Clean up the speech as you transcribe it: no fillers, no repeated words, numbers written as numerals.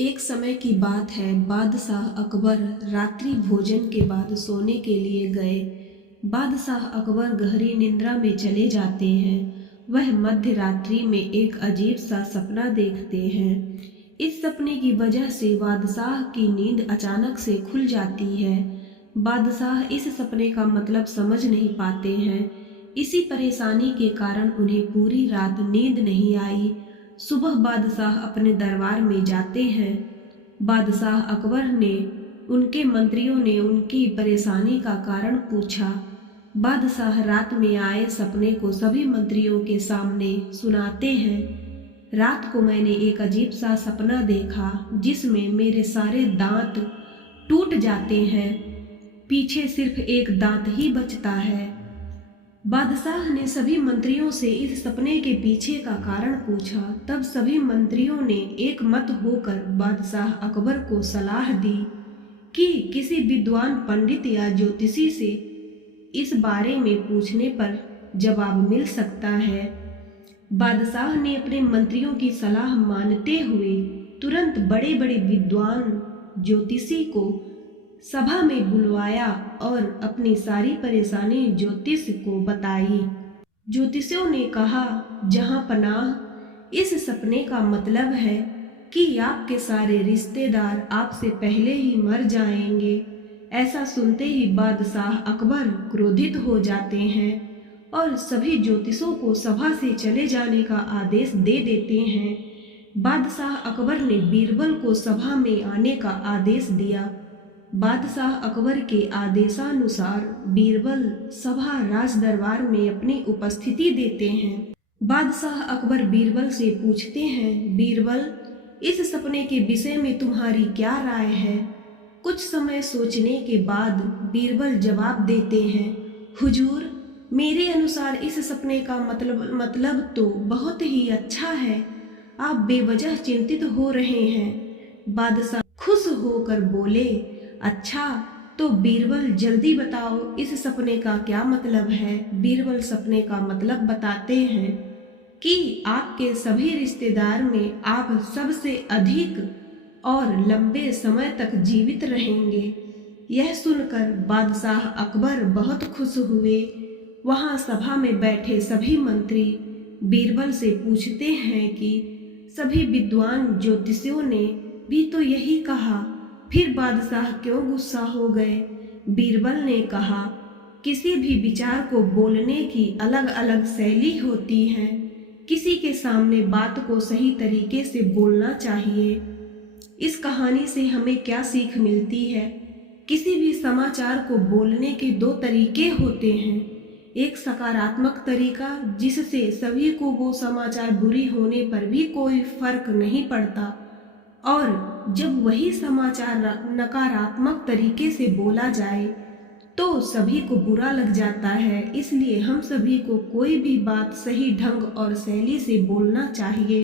एक समय की बात है, बादशाह अकबर रात्रि भोजन के बाद सोने के लिए गए। बादशाह अकबर गहरी निद्रा में चले जाते हैं। वह मध्य रात्रि में एक अजीब सा सपना देखते हैं। इस सपने की वजह से बादशाह की नींद अचानक से खुल जाती है। बादशाह इस सपने का मतलब समझ नहीं पाते हैं। इसी परेशानी के कारण उन्हें पूरी रात नींद नहीं आई। सुबह बादशाह अपने दरबार में जाते हैं। बादशाह अकबर ने उनके मंत्रियों ने उनकी परेशानी का कारण पूछा। बादशाह रात में आए सपने को सभी मंत्रियों के सामने सुनाते हैं। रात को मैंने एक अजीब सा सपना देखा जिसमें मेरे सारे दांत टूट जाते हैं, पीछे सिर्फ एक दांत ही बचता है। बादशाह ने सभी मंत्रियों से इस सपने के पीछे का कारण पूछा। तब सभी मंत्रियों ने एक मत होकर बादशाह अकबर को सलाह दी कि किसी विद्वान पंडित या ज्योतिषी से इस बारे में पूछने पर जवाब मिल सकता है। बादशाह ने अपने मंत्रियों की सलाह मानते हुए तुरंत बड़े बड़े विद्वान ज्योतिषी को सभा में बुलवाया और अपनी सारी परेशानी ज्योतिष को बताई। ज्योतिषियों ने कहा, जहां पनाह, इस सपने का मतलब है कि आपके सारे रिश्तेदार आपसे पहले ही मर जाएंगे। ऐसा सुनते ही बादशाह अकबर क्रोधित हो जाते हैं और सभी ज्योतिषों को सभा से चले जाने का आदेश दे देते हैं। बादशाह अकबर ने बीरबल को सभा में आने का आदेश दिया। बादशाह अकबर के आदेशानुसार बीरबल सभा राज दरबार में अपनी उपस्थिति देते हैं। बादशाह अकबर बीरबल से पूछते हैं, बीरबल, इस सपने के विषय में तुम्हारी क्या राय है? कुछ समय सोचने के बाद बीरबल जवाब देते हैं, हुजूर, मेरे अनुसार इस सपने का मतलब तो बहुत ही अच्छा है। आप बेवजह चिंतित हो रहे हैं। बादशाह खुश होकर बोले, अच्छा, तो बीरबल जल्दी बताओ इस सपने का क्या मतलब है। बीरबल सपने का मतलब बताते हैं कि आपके सभी रिश्तेदार में आप सबसे अधिक और लंबे समय तक जीवित रहेंगे। यह सुनकर बादशाह अकबर बहुत खुश हुए। वहां सभा में बैठे सभी मंत्री बीरबल से पूछते हैं कि सभी विद्वान ज्योतिषियों ने भी तो यही कहा, फिर बादशाह क्यों गुस्सा हो गए? बीरबल ने कहा, किसी भी विचार को बोलने की अलग अलग शैली होती है। किसी के सामने बात को सही तरीके से बोलना चाहिए। इस कहानी से हमें क्या सीख मिलती है? किसी भी समाचार को बोलने के दो तरीके होते हैं। एक सकारात्मक तरीका जिससे सभी को वो समाचार बुरी होने पर भी कोई फर्क नहीं पड़ता, और जब वही समाचार नकारात्मक तरीके से बोला जाए तो सभी को बुरा लग जाता है। इसलिए हम सभी को कोई भी बात सही ढंग और शैली से बोलना चाहिए।